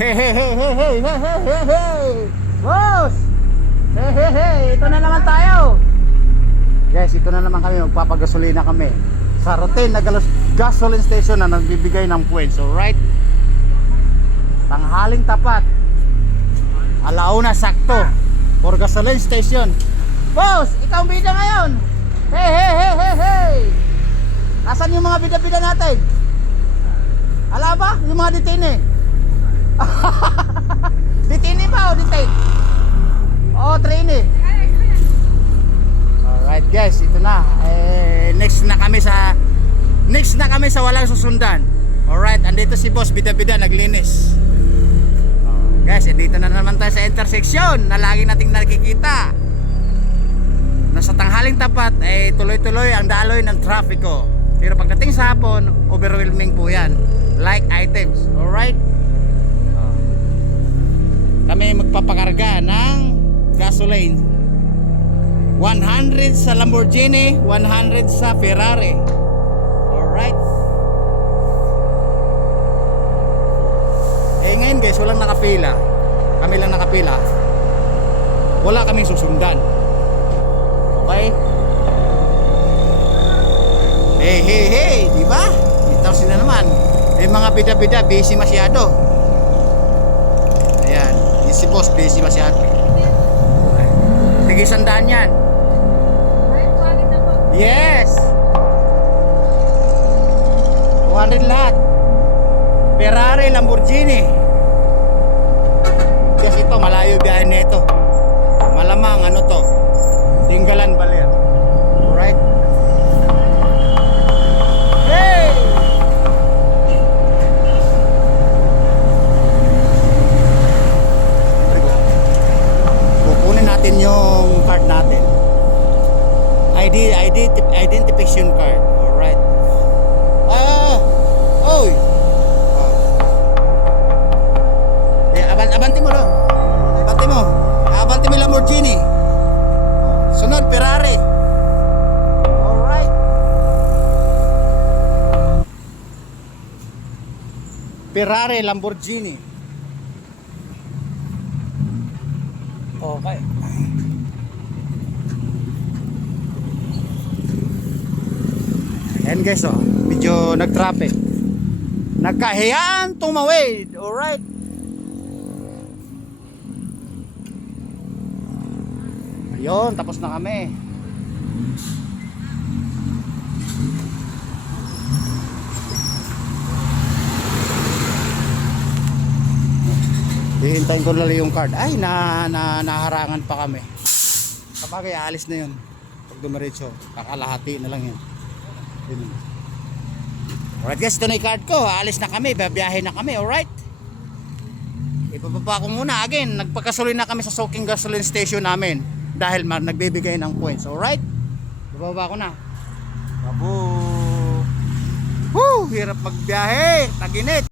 Hey, hey, hey, hey, hey, hey, hey, hey, hey. Boss! Hey, hey, hey, ito na naman tayo. Guys, ito na naman kami, magpapagasolina kami sa routine na gasoline station na nagbibigay ng points. Alright? Tanghaling tapat, alauna sakto for gasoline station. Boss, ikaw ang bida ngayon. Hey, hey, hey, hey, hey. Nasaan yung mga bida-bida natin? Ala ba? Yung mga detine. Detine ba o detain? O trainee? Alright guys, ito na. Next na kami sa walang susundan. Alright, andito si boss, bida-bida, naglinis. Guys, dito na naman tayo sa intersection na lagi nating nakikita. Nasa tanghaling tapat ay tuloy-tuloy ang daloy ng trafiko. Pero pagdating sa hapon, overwhelming po yan. Like items. Alright? Kami magpapakarga ng gasoline. 100 sa Lamborghini, 100 sa Ferrari. Alright? Ngayon guys, walang nakapila. Kami lang nakapila. Wala kaming susundan. Okay? Hey, hey, hey, di ba? Ito sila naman. Mga bida-bida, busy masyado. Ayan, yung si boss, busy masyado. Tigil sandaan yan. Yes! 200 lahat. Ferrari, Lamborghini. Kasi ito, malayo biyahe nito. Malamang ano to, Tinggalan Baler. Alright? Hey! Kukunin natin yung card natin. Identification card. Alright. Oy! Abante mo lang. Abante mo Lamborghini. Sunod Ferrari. Alright. Ferrari, Lamborghini. Okay. Ayan guys, medyo nag-traffic. Nagkahiyaan tumawid. Alright. Ayun, tapos na kami. Hihintayin ko lang yung card. Ay, naharangan pa kami. Kapag alis na yun. Pag dumiretso, kakalahati na lang yun. Alright guys, ito na yung card ko. Alis na kami, babiyahe na kami. Alright. Ibababa ko muna. Again, nagpagkasuloy na kami sa soaking gasoline station namin. Dahil nagbibigay ng points. Alright? Bababa ko na. Babo. Woo! Hirap magbiyahe. Taginit.